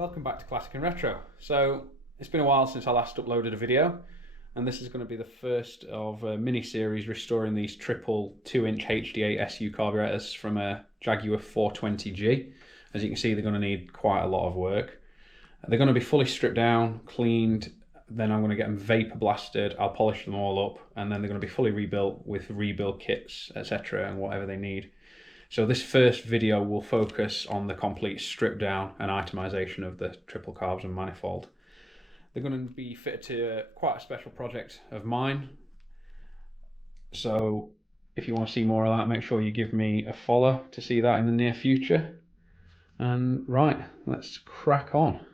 Welcome back to Classic and Retro. So it's been a while since I last uploaded a video, and this is going to be the first of a mini-series restoring these triple 2-inch HD8 SU carburetors from a Jaguar 420G. As you can see, they're going to need quite a lot of work. They're going to be fully stripped down, cleaned, then I'm going to get them vapor blasted, I'll polish them all up, and then they're going to be fully rebuilt with rebuild kits, etc., and whatever they need. So this first video will focus on the complete strip down and itemization of the triple carbs and manifold. They're going to be fitted to quite a special project of mine. So if you want to see more of that, make sure you give me a follow to see that in the near future. And right, let's crack on.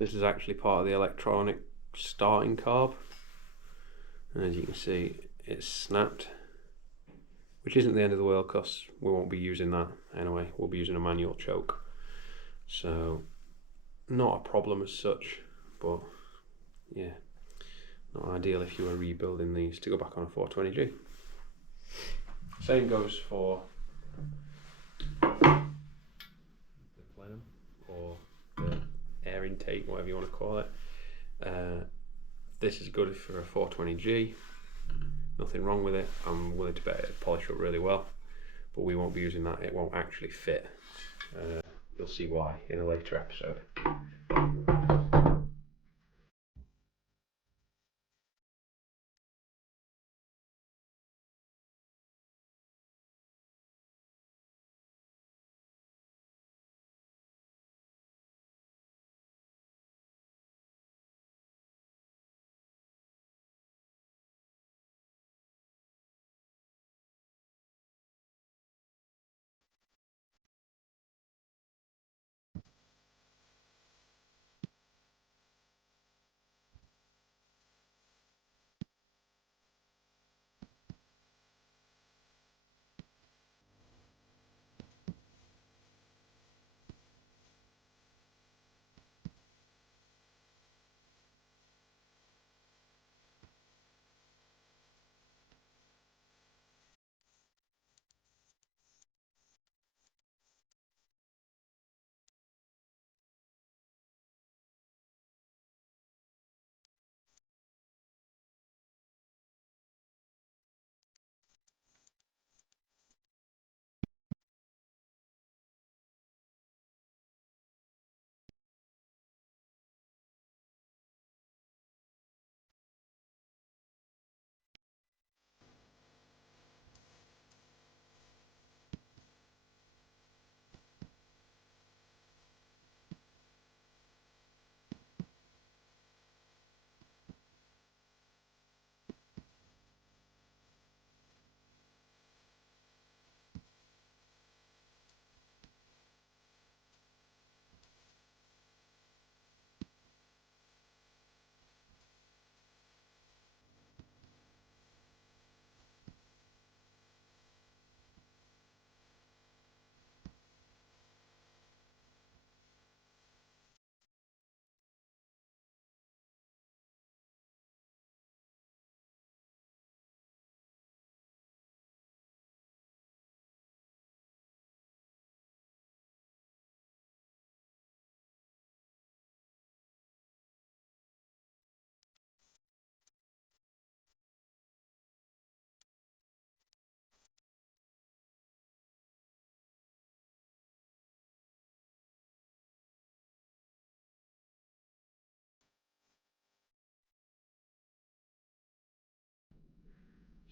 This is actually part of the electronic starting carb, and as you can see it's snapped, which isn't the end of the world because we won't be using that anyway. We'll be using a manual choke, so not a problem as such, but yeah, not ideal if you were rebuilding these to go back on a 420G. Same goes for the plenum or the air intake, whatever you want to call it. This is good for a 420G, nothing wrong with it. I'm willing to bet it'll polish up really well, but we won't be using that. It won't actually fit. You'll see why in a later episode.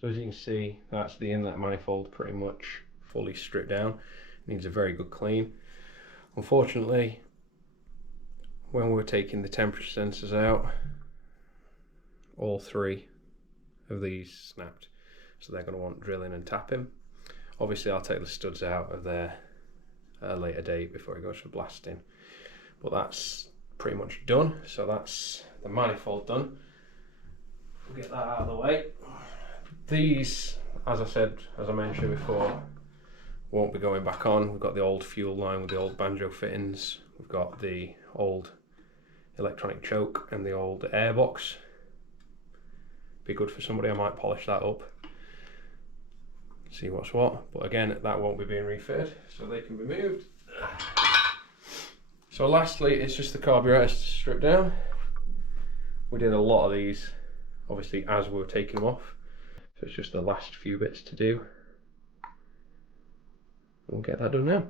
So as you can see, that's the inlet manifold pretty much fully stripped down. Needs a very good clean. Unfortunately, when we were taking the temperature sensors out, all three of these snapped, so they're going to want drilling and tapping. Obviously I'll take the studs out of there at a later date before it goes for blasting, but that's pretty much done. So that's the manifold done. We'll get that out of the way. These, as I mentioned before, won't be going back on. We've got the old fuel line with the old banjo fittings. We've got the old electronic choke and the old airbox. Be good for somebody. I might polish that up, see what's what, but again, that won't be being refitted, so they can be moved. So lastly, it's just the carburetors to strip down. We did a lot of these obviously as we were taking them off, so it's just the last few bits to do. We'll get that done now.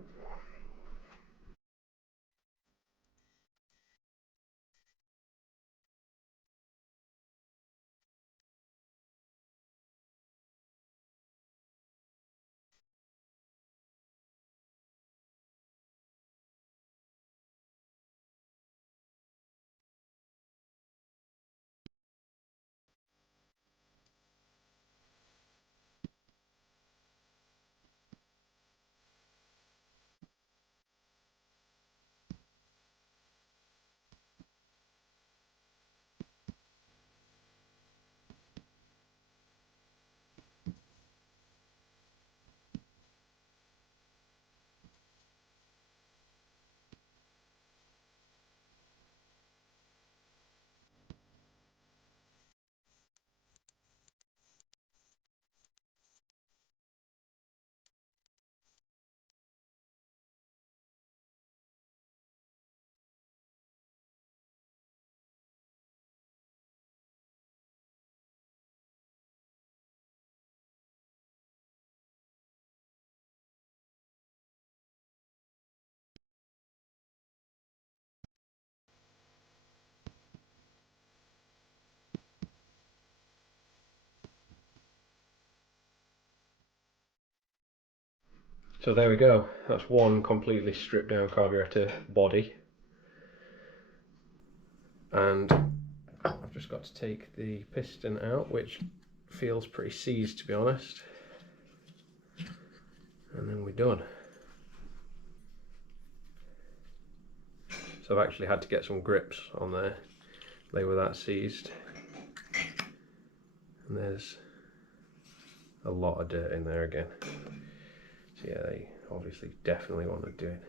So there we go, that's one completely stripped down carburetor body. And I've just got to take the piston out, which feels pretty seized to be honest. And then we're done. So I've actually had to get some grips on there, they were that seized. And there's a lot of dirt in there again. So yeah, they obviously definitely want to do it.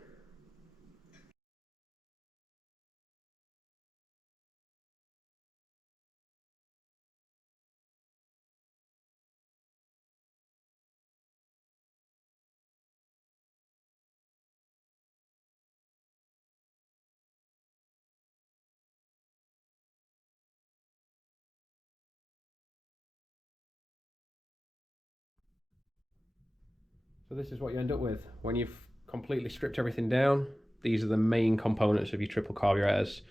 So this is what you end up with when you've completely stripped everything down. These are the main components of your triple carburetors.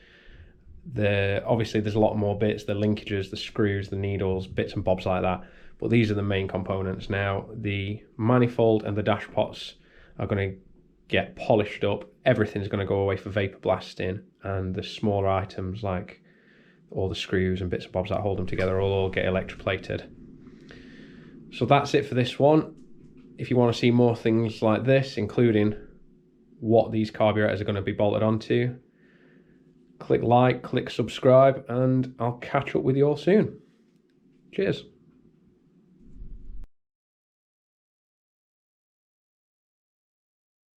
Obviously there's a lot more bits, the linkages, the screws, the needles, bits and bobs like that, but these are the main components. Now the manifold and the dash pots are going to get polished up, everything's going to go away for vapor blasting, and the smaller items like all the screws and bits and bobs that hold them together will all get electroplated. So that's it for this one. If you want to see more things like this, including what these carburetors are going to be bolted onto, click like, click subscribe, and I'll catch up with you all soon. Cheers.